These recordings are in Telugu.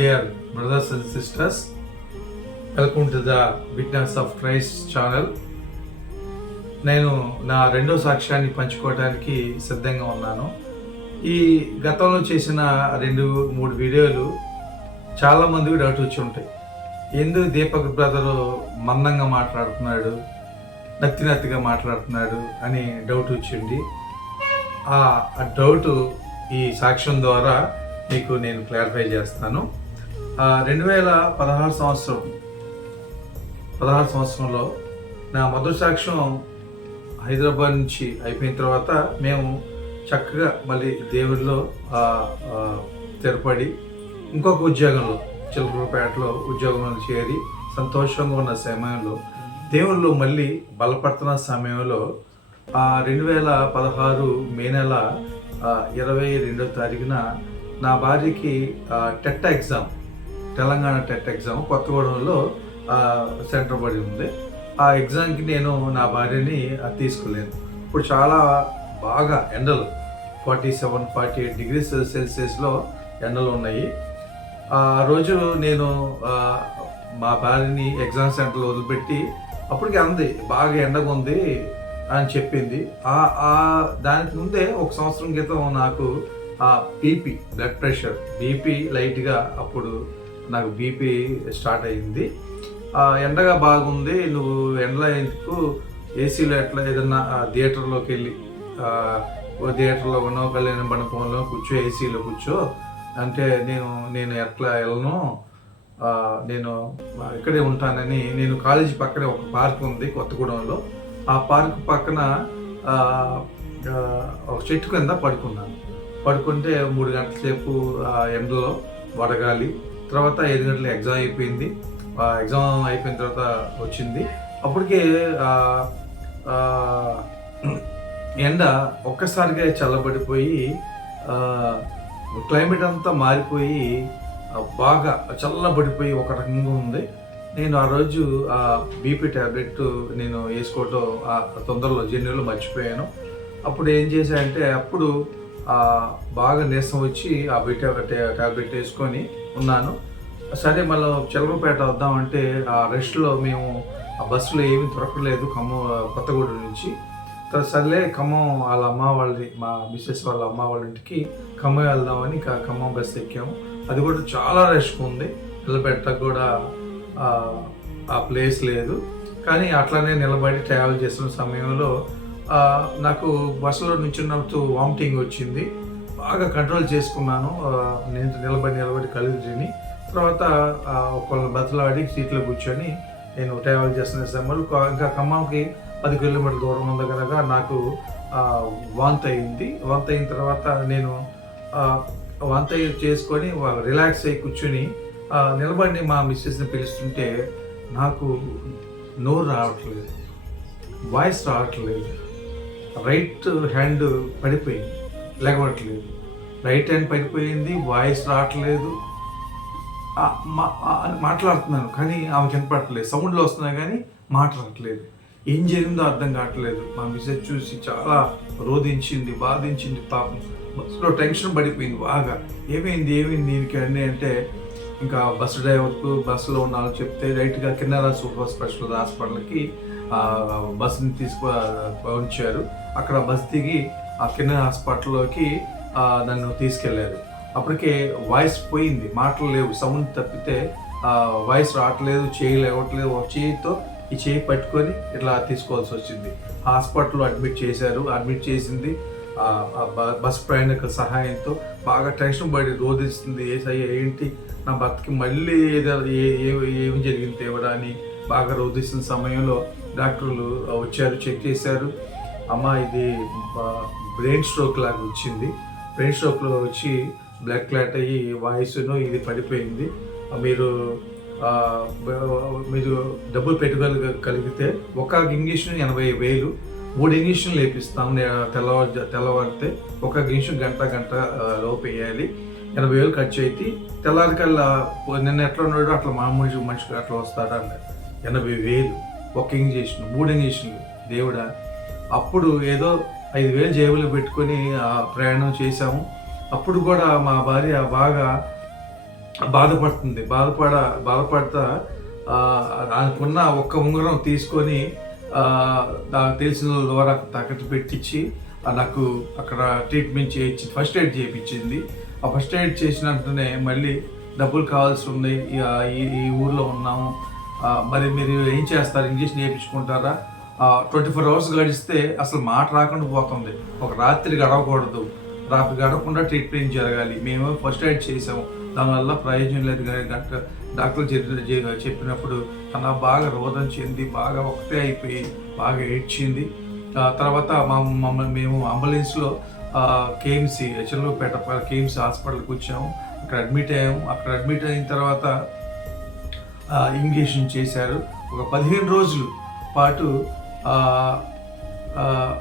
Dear brothers and sisters welcome to the Witness of Christ channel నేను నా రెండో సాక్ష్యాన్ని పంచుకోవడానికి సిద్ధంగా ఉన్నాను. ఈ గతంలో చేసిన రెండు మూడు వీడియోలు చాలామందికి డౌట్ వచ్చి ఉంటాయి. ఎందుకు దీపక్ బ్రదరు మందంగా మాట్లాడుతున్నాడు నత్తి నత్తిగా మాట్లాడుతున్నాడు అని డౌట్ వచ్చింది ఆ డౌట్ ఈ సాక్ష్యం ద్వారా మీకు నేను క్లారిఫై చేస్తాను. రెండు వేల పదహారు సంవత్సరం పదహారు సంవత్సరంలో నా మొదటి సాక్ష్యం హైదరాబాద్ నుంచి అయిపోయిన తర్వాత మేము చక్కగా మళ్ళీ దేవుడిలో స్థిరపడి ఇంకొక ఉద్యోగంలో చిలకలపేటలో ఉద్యోగంలో చేరి సంతోషంగా ఉన్న సమయంలో దేవుళ్ళు మళ్ళీ బలపడుతున్న సమయంలో రెండు వేల పదహారు మే నెల ఇరవై రెండో తారీఖున నా భార్యకి TET exam Telangana TET exam కొత్తగూడెంలో సెంటర్ పడి ఉంది. ఆ ఎగ్జామ్కి నేను నా భార్యని తీసుకోలేను. ఇప్పుడు చాలా బాగా ఎండలు forty seven forty eight degrees సెల్సియస్లో ఎండలు ఉన్నాయి. ఆ రోజు నేను మా భార్యని ఎగ్జామ్ సెంటర్లో వదిలిపెట్టి అప్పటికి అంది బాగా ఎండగా ఉంది అని చెప్పింది. ఆ దానికి ముందే ఒక సంవత్సరం క్రితం నాకు ఆ బీపీ బ్లడ్ ప్రెషర్ బీపీ లైట్గా అప్పుడు నాకు బీపీ స్టార్ట్ అయింది ఆ, ఎండగా బాగుంది. నువ్వు ఎండలో ఎందుకు ఏసీలో ఎట్లా ఏదన్నా ఆ, థియేటర్లోకి వెళ్ళి ఓ థియేటర్లో ఉన్నో కళ్యాణ మండపంలో కూర్చో ఏసీలో కూర్చో. అంటే నేను నేను ఎట్లా వెళ్ళను? నేను ఇక్కడే ఉంటానని నేను కాలేజీ పక్కనే ఒక పార్క్ ఉంది కొత్తగూడెంలో. ఆ పార్క్ పక్కన ఒక చెట్టు కింద పడుకున్నాను. పడుకుంటే మూడు గంటల సేపు ఆ ఎండలో వడగాలి. తర్వాత ఐదు గంటల ఎగ్జామ్ అయిపోయింది. ఎగ్జామ్ అయిపోయిన తర్వాత వచ్చింది. అప్పటికే ఎండ ఒక్కసారిగా చల్లబడిపోయి క్లైమేట్ అంతా మారిపోయి బాగా చల్లబడిపోయి ఒక రకంగా ఉంది. నేను ఆ రోజు ఆ బీపీ ట్యాబ్లెట్ నేను వేసుకోవటం ఆ తొందరలో జర్నీలో మర్చిపోయాను. అప్పుడు ఏం చేశానంటే అప్పుడు బాగా నీరసం వచ్చి ఆ బీటా ట్యాబ్లెట్ వేసుకొని ఉన్నాను. సరే మళ్ళీ చెలకపేట వద్దామంటే ఆ రెస్ట్లో మేము ఆ బస్సులో ఏమీ దొరకలేదు ఖమ్మం కొత్తగూడెం నుంచి. తర్వాత సర్లే ఖమ్మం వాళ్ళ అమ్మ వాళ్ళది మా మిస్సెస్ వాళ్ళ అమ్మ వాళ్ళ ఇంటికి ఖమ్మం వెళ్దామని ఇంకా ఖమ్మం బస్సు ఎక్కాము. అది కూడా చాలా రష్గా ఉంది. నిలబెట్టకు కూడా ఆ, ప్లేస్ లేదు. కానీ అట్లానే నిలబడి ట్రావెల్ చేస్తున్న సమయంలో నాకు బస్సులో నుంచున్నప్పుడు వామిటింగ్ వచ్చింది. బాగా కంట్రోల్ చేసుకున్నాను. నేను నిలబడి నిలబడి కళ్ళు తిని తర్వాత ఆ, ఒకళ్ళని బతలాడి సీట్లో కూర్చొని నేను ట్రావెల్ చేస్తున్న సమయంలో ఇంకా ఖమ్మంకి పది కిలోమీటర్ల దూరం ఉంది కనుక నాకు ఆ, అయింది. వాంతి అయిన తర్వాత నేను ఆ, చేసుకొని రిలాక్స్ అయ్యి కూర్చొని నిలబడి మా మిస్సెస్ని పిలుస్తుంటే నాకు నోరు రావట్లేదు. వాయిస్ రావట్లేదు. రైట్ హ్యాండ్ పడిపోయింది. లేకపోవట్లేదు. రైట్ హ్యాండ్ పడిపోయింది వాయిస్ రావట్లేదు. మా- అని మాట్లాడుతున్నాను కానీ ఆమె కనపడట్లేదు. సౌండ్లో వస్తున్నా కానీ మాట్లాడట్లేదు. ఏం జరిగిందో అర్థం కావట్లేదు. మా మిసెస్ చూసి చాలా రోధించింది బాధించింది పాపం. బస్సులో టెన్షన్ పడిపోయింది బాగా. ఏమైంది ఏమైంది దీనికి అన్నీ అంటే ఇంకా బస్సు డ్రైవర్కు బస్సులో ఉన్న వాళ్ళు చెప్తే రైట్గా కిన్నెరా సూపర్ స్పెషల్ హాస్పిటల్కి బస్సుని తీసుకు ఉంచారు అక్కడ బస్ దిగి ఆ కింద హాస్పిటల్లోకి నన్ను తీసుకెళ్ళారు. అప్పటికే వాయిస్ పోయింది. మాటలు లేవు. సౌండ్ తప్పితే వాయిస్ రావట్లేదు చేయి లేవట్లేదు. ఒక చేయితో ఈ చేయి పట్టుకొని ఇట్లా తీసుకోవాల్సి వచ్చింది. హాస్పిటల్లో అడ్మిట్ చేశారు. అడ్మిట్ చేసింది బస్ ప్రయాణికుల సహాయంతో. బాగా టెన్షన్ పడి రోధిస్తుంది. ఏసయ్య ఏంటి? నా భర్తకి మళ్ళీ ఏదో ఏ- ఏ- ఏం జరిగింది? తేవడా అని బాగా రోధిస్తున్న సమయంలో డాక్టర్లు వచ్చారు చెక్ చేశారు. అమ్మ ఇది బ్రెయిన్ స్ట్రోక్ లాగా వచ్చింది. బ్రెయిన్ స్ట్రోక్లో వచ్చి బ్లడ్ క్లాట్ అయ్యి వాయిస్ను ఇది పడిపోయింది. మీరు మీరు డబ్బులు పెట్టుకోగల కలిగితే ఒక ఇంజక్షన్ ఎనభై వేలు మూడు ఇంజక్షన్లు వేపిస్తాం. తెల్లవారు తెల్లవారితే ఒక ఇంజక్షన్ గంట గంట లోపు వేయాలి. ఎనభై వేలు ఖర్చు అయితే తెల్లారికల్లా నిన్న ఎట్లా ఉన్నాడో అట్లా మామూలు మనిషికి అట్లా వస్తాడు అన్నారు. ఎనభై వేలు. ఒక ఇంజక్షన్ మూడు ఇంజక్షన్లు దేవుడా అప్పుడు ఏదో ఐదు వేలు జేబులు పెట్టుకొని ఆ ప్రయాణం చేశాము. అప్పుడు కూడా మా భార్య బాగా బాధపడుతుంది. బాధపడ బాధపడతా ఆ, దానికున్న ఒక్క ఉంగరం తీసుకొని నాకు తెలిసిన ద్వారా తాకట్టు పెట్టించి నాకు అక్కడ ట్రీట్మెంట్ చేయించి ఫస్ట్ ఎయిడ్ చేయించింది. ఆ ఫస్ట్ ఎయిడ్ చేసిన వెంటనే మళ్ళీ డబ్బులు కావాల్సి ఉంది ఈ ఊర్లో ఉన్నాము. మరి మీరు ఏం చేస్తారు? ఇంగ్లీష్ నేర్పించుకుంటారా? ట్వంటీ ఫోర్ అవర్స్ గడిస్తే అసలు మాట రాకుండా పోతుంది. ఒక రాత్రి గడవకూడదు. రాత్రి గడవకుండా ట్రీట్మెంట్ జరగాలి? మేము ఫస్ట్ ఎయిడ్ చేసాము. దానివల్ల ప్రయోజనం లేదు కానీ డాక్టర్ డాక్టర్లు చెప్పినప్పుడు తన బాగా రోదం చెంది బాగా ఒకటే అయిపోయి బాగా ఏడ్చింది. ఆ తర్వాత మా మమ్మల్ని మేము అంబులెన్స్లో కేఎంసీ చెరువుపేట కేఎంసీ హాస్పిటల్కి వచ్చాము. అక్కడ అడ్మిట్ అయ్యాము. అక్కడ అడ్మిట్ అయిన తర్వాత ఆ, చేశారు. ఒక పదిహేను రోజులు పాటు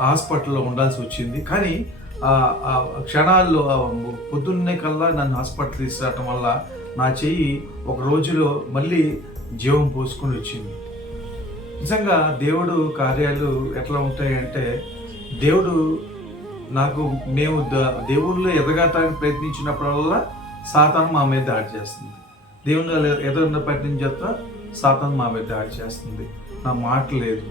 హాస్పిటల్లో ఉండాల్సి వచ్చింది. కానీ ఆ, క్షణాల్లో పొద్దున్నే కల్లా నన్ను హాస్పిటల్ తీసుకురావటం వల్ల నా చెయ్యి ఒక రోజులో మళ్ళీ జీవం పోసుకొని వచ్చింది. నిజంగా దేవుడు కార్యాలు ఎట్లా ఉంటాయంటే దేవుడు నాకు మేము దేవుళ్ళు ఎదగటానికి ప్రయత్నించినప్పుడల్లా సాతాను మా మీద దాడి చేస్తుంది. దేవుని ఎదురున్న ప్రయత్నించేత సాతాను మా మీద దాడి చేస్తుంది. నా మాట లేదు.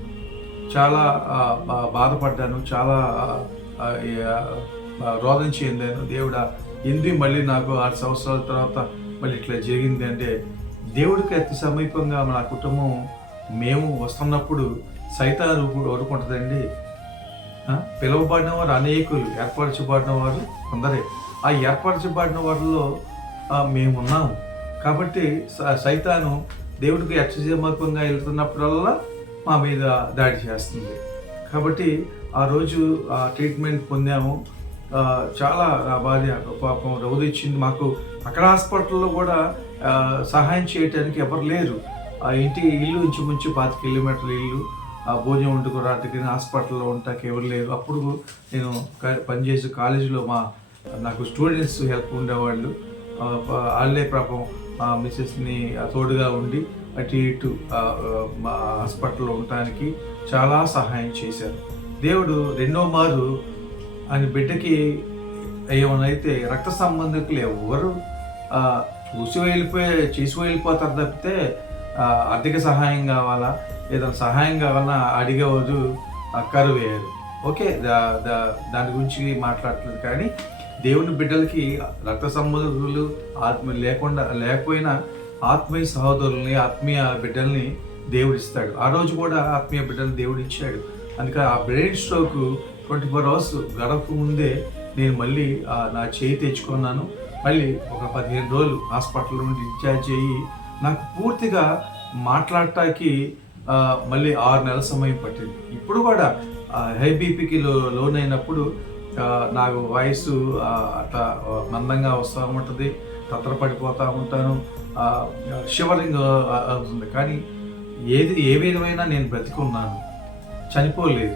చాలా బా- బాధపడ్డాను చాలా రోదం ఆ, చెందాను. దేవుడా ఎందు మళ్ళీ నాకు ఆరు సంవత్సరాల తర్వాత మళ్ళీ ఇట్లా జరిగింది అంటే దేవుడికి అతి సమీపంగా మా కుటుంబం మేము వస్తున్నప్పుడు సైతాను ఊరుకుంటుందండి. ఆ, పిలువబడిన వారు అనేకులు ఏర్పరచబడిన వారు కొందరే ఆ ఏర్పరచబడిన వారిలో మేము ఉన్నాము కాబట్టి స- సైతాను దేవుడికి అక్షజమకంగా వెళ్తున్నప్పుడల్లా మా మీద దాడి చేస్తుంది. కాబట్టి ఆ రోజు ఆ ట్రీట్మెంట్ పొందాము. చాలా నా బాధ పాపం రౌదిచ్చింది మాకు అక్కడ హాస్పిటల్లో కూడా సహాయం చేయడానికి ఎవరు లేరు. ఆ ఇంటి ఇల్లు ఇంచుమించు పాతి కిలోమీటర్ల ఇల్లు. ఆ భోజనం వండుకోవడానికి హాస్పిటల్లో ఉంటాకి ఎవరు లేరు. అప్పుడు నేను పనిచేసే కాలేజీలో మా నాకు స్టూడెంట్స్ హెల్ప్ ఉండేవాళ్ళు. వాళ్ళే పాపం మా మిస్సెస్ని తోడుగా ఉండి అటు ఇటు మా హాస్పిటల్లో ఉండటానికి చాలా సహాయం చేశారు. దేవుడు రెండో మారు ఆయన బిడ్డకి ఏమనైతే రక్త సంబంధికులు ఎవరు చూసి వెళ్ళిపోయి చేసి వెళ్ళిపోతారు తప్పితే ఆర్థిక సహాయం కావాలా? ఏదైనా సహాయం కావాలన్నా అడిగేవారు కరువేయరు ఓకే దా దాని గురించి మాట్లాడట్లేదు కానీ దేవుని బిడ్డలకి రక్త సంబంధులు ఆత్మ లేకుండా లేకపోయినా ఆత్మీయ సహోదరుల్ని ఆత్మీయ బిడ్డల్ని దేవుడు ఇస్తాడు. ఆ రోజు కూడా ఆత్మీయ బిడ్డల్ని దేవుడు ఇచ్చాడు. అందుకని ఆ brain stroke twenty four hours గడప ముందే నేను మళ్ళీ నా చేయి తెచ్చుకున్నాను. మళ్ళీ ఒక పదిహేను రోజులు హాస్పిటల్ నుండి డిశ్చార్జ్ అయ్యి నాకు పూర్తిగా మాట్లాడటానికి మళ్ళీ ఆరు నెలల సమయం పట్టింది. ఇప్పుడు కూడా హై బీపీకి లో నాకు వయసు ఆ, అట్లా మందంగా వస్తూ ఉంటుంది తత్తరపడిపోతూ ఉంటాను షివరింగ్ అవుతుంది. కానీ ఏది ఏ విధమైనా నేను బ్రతికున్నాను. చనిపోలేదు.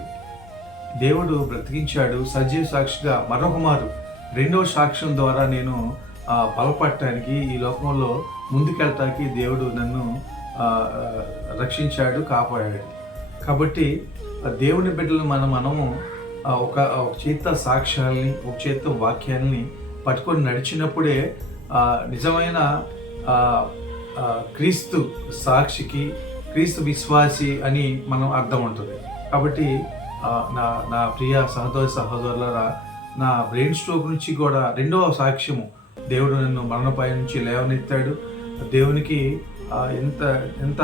దేవుడు బ్రతికించాడు. సజీవ సాక్షిగా మరొక మారు రెండవ సాక్ష్యం ద్వారా నేను బలపడటానికి ఈ లోకంలో ముందుకెళ్ళటానికి దేవుడు నన్ను రక్షించాడు కాపాడాడు. కాబట్టి ఆ దేవుని బిడ్డలు మనం మనము ఒక ఒక చేత సాక్ష్యాలని ఒక చేత వాక్యాల్ని పట్టుకొని నడిచినప్పుడే నిజమైన క్రీస్తు సాక్షికి క్రీస్తు విశ్వాసి అని మనం అర్థం ఉంటుంది. కాబట్టి నా నా ప్రియ సహోదరి సహోదరులరా నా బ్రెయిన్ స్ట్రోక్ నుంచి కూడా రెండవ సాక్ష్యము దేవుడు నన్ను మరణపై నుంచి లేవనెత్తాడు. దేవునికి ఎంత ఎంత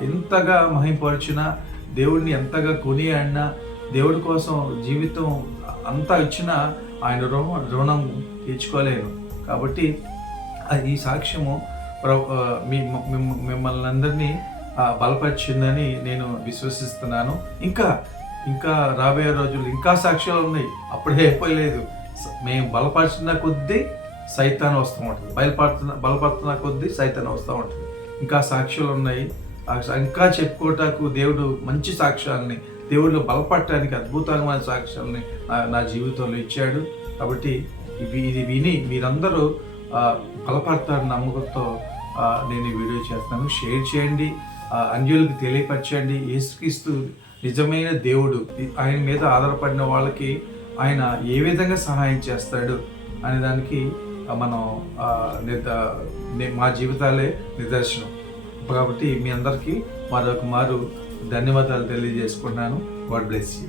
ఎంతగా మహింపరిచినా దేవుడిని ఎంతగా కొనియాడినా దేవుడి కోసం జీవితం అంతా ఇచ్చినా ఆయన రుణం రుణం తీర్చుకోలేను కాబట్టి ఈ సాక్ష్యము ప్ర- మీ మిమ్మల్ని అందరినీ బలపరిచిందని నేను విశ్వసిస్తున్నాను. ఇంకా ఇంకా రాబోయే రోజులు ఇంకా సాక్ష్యాలు ఉన్నాయి. అప్పుడే అయిపోయలేదు మేము బలపరిచిన కొద్దీ సైతాన్ వస్తూ ఉంటుంది. బయలుపడుతున్న బలపడుతున్న కొద్దీ సైతాన్ వస్తూ ఉంటుంది. ఇంకా సాక్ష్యాలు ఉన్నాయి. ఇంకా చెప్పుకోవటానికి దేవుడు మంచి సాక్ష్యాలని దేవుళ్ళు బలపడటానికి అద్భుతమైన సాక్ష్యాలని నా- జీవితంలో ఇచ్చాడు. కాబట్టి ఇవి ఇది విని మీరందరూ బలపడతారని నమ్మకంతో నేను ఈ వీడియో చేస్తాను షేర్ చేయండి అన్యులకు తెలియపరచండి. యేసుక్రీస్తు నిజమైన దేవుడు. ఆయన మీద ఆధారపడిన వాళ్ళకి ఆయన ఏ విధంగా సహాయం చేస్తాడు అనే దానికి మనం మా జీవితాలే నిదర్శనం. కాబట్టి మీ అందరికీ మరొక మారు ధన్యవాదాలు తెలియజేసుకున్నాను గాడ్ బ్లెస్ యూ.